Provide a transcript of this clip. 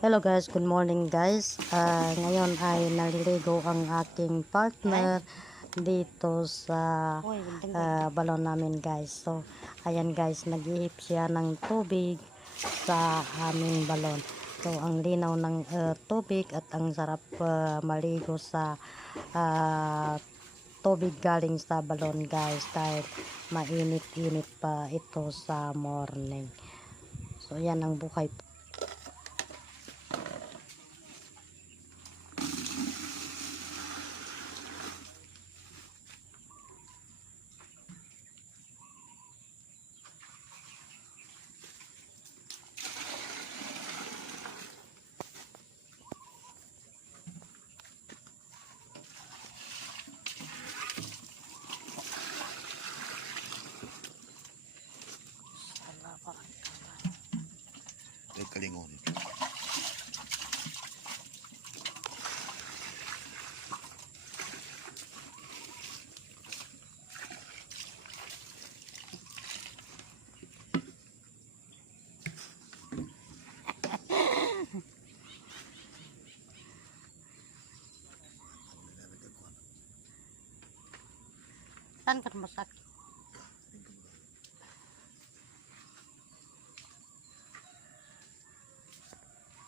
Hello guys, good morning guys. Ah, ngayon ay naliligo ang aking partner dito sa ah, balon namin guys. So, ayan guys, nag-ihip siya ng tubig sa aming balon. So, ang linaw ng ah, tubig at ang sarap ah, maligo sa ah, tubig galing sa balon guys dahil mainit-init pa ito sa morning. So, yan ang buhay Klingon. kan ke rumah sakit